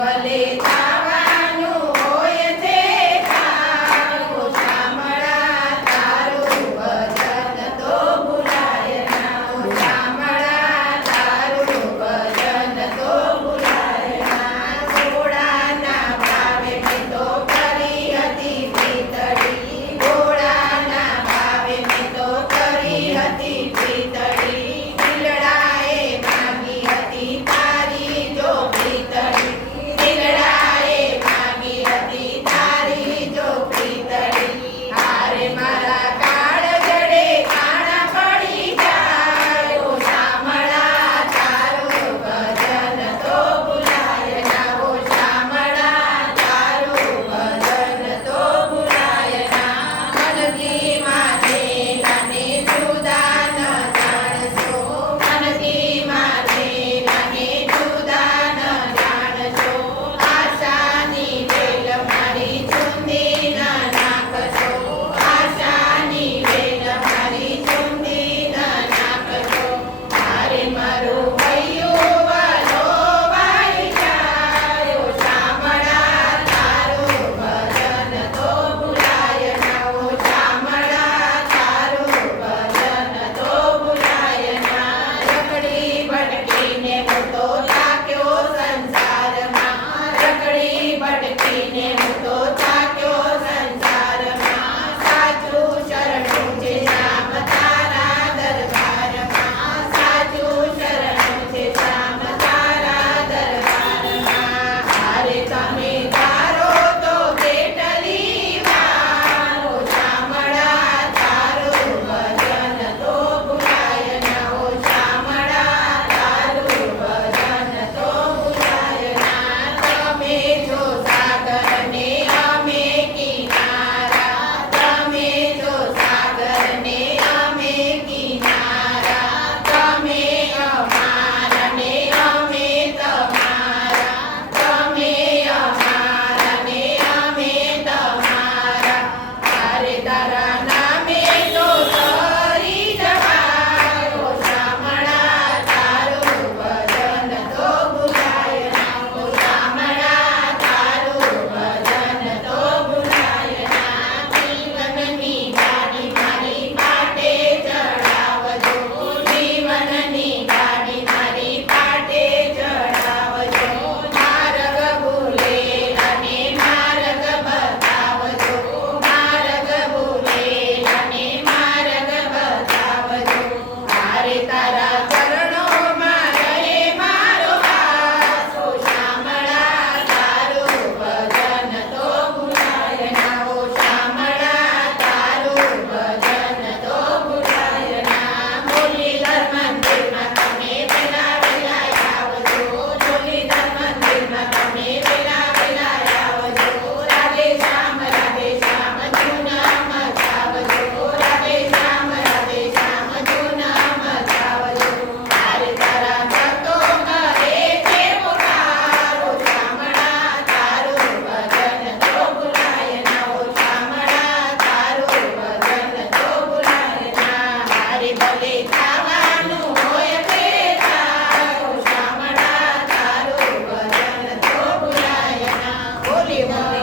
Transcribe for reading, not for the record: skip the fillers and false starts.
ભલે થવાનું હોય છે કાળો, શામળા તારું ભજન તો ભૂલાય ના, શામળા તારું ભજન તો ભૂલાય ના. ઘોડાના ભાવે મેં તો કરી હતી પ્રીતળી, ઘોડાના ભાવે મેં તો કરી હતી પ્રીતળી, દિલડાએ માગી હતી તારી જો પ્રીતળી, દિલડાએ માગી હતી તારી જો પ્રીતળી. હારે મારા કાળ જડે કાણા પડી જાય, ઓ શામળા તારું ભજન તો ભૂલાય ના, ઓ શામળા તારું ભજન તો ભૂલાય ના. મનથી માથે નાને જુદા ન જાણશો, મનથી માથે નાને જુદા ન જાણશો, આશાની વેલ મારી ચૂંદી ન નાખશો, આશાની વેલ મારી ચૂંદી ન નાખશો. મારે મારું હૈયું વલોવાઈ જાય, ઓ શામળા તારું ભજન તો ભૂલાય ના, ઓ શામળા તારું ભજન તો ભૂલાય ના. રખડી ભટકીને હું તો થાક્યો સંસારમાં, રખડી ભટકીને હું તો થાક્યો સંસારમાં, સાચું શરણું છે શ્યામ તારા દરબારમાં, સાચું શરણું છે શ્યામ તારા દરબારમાં. હારે તમે ધારો તો કેટલી વાર, ઓ શામળા તારું ભજન તો ભૂલાય ના, ઓ શામળા તારું ભજન તો ભૂલાય ના. તમે જો સાગર ને અમે કિનારા, તમે જો સાગર ને અમે કિનારા, તમે અમારા ને અમે તમારા, તમે અમારા ને અમે તમારા. હારે તારા નામે તો તરી જવાય, ઓ શામળા તારું ભજન તો ભૂલાય ના, ઓ શામળા તારું ભજન તો ભૂલાય ના. જીવનની ગાડી મારી પાટે ચડાવજો, જીવનની ગાડી મારી પાટે ચડાવજો, માર્ગ ભૂલે અને માર્ગ બતાવજો, માર્ગ ભૂલે અને માર્ગ બતાવજો. હારે તારા ચરણોમાં રહે મારો વાસ, ઓ શામળા તારું ભજન તો ભૂલાય ના, ઓ શામળા તારું ભજન તો ભૂલાય ના. મુરલીધર મંદિરમાં તમે વેલા વેલા આવજો, મુરલીધર મંદિરમાં તમે વેલા વેલા આવજો, રાધે શ્યામ ધૂન મચાવજો, રાધે શ્યામ ધૂન મચાવજો. હારે તારા ભક્તો કરે છે પુકાર, ઓ શામળા તારું ભજન તો ભૂલાય ના, ઓ શામળા તારું ભજન તો ભૂલાય ના. હારે ભલે થવાનું હોય તે થાય, ઓ શામળા તારું ભજન તો ભૂલાય ના. બોલી બોલી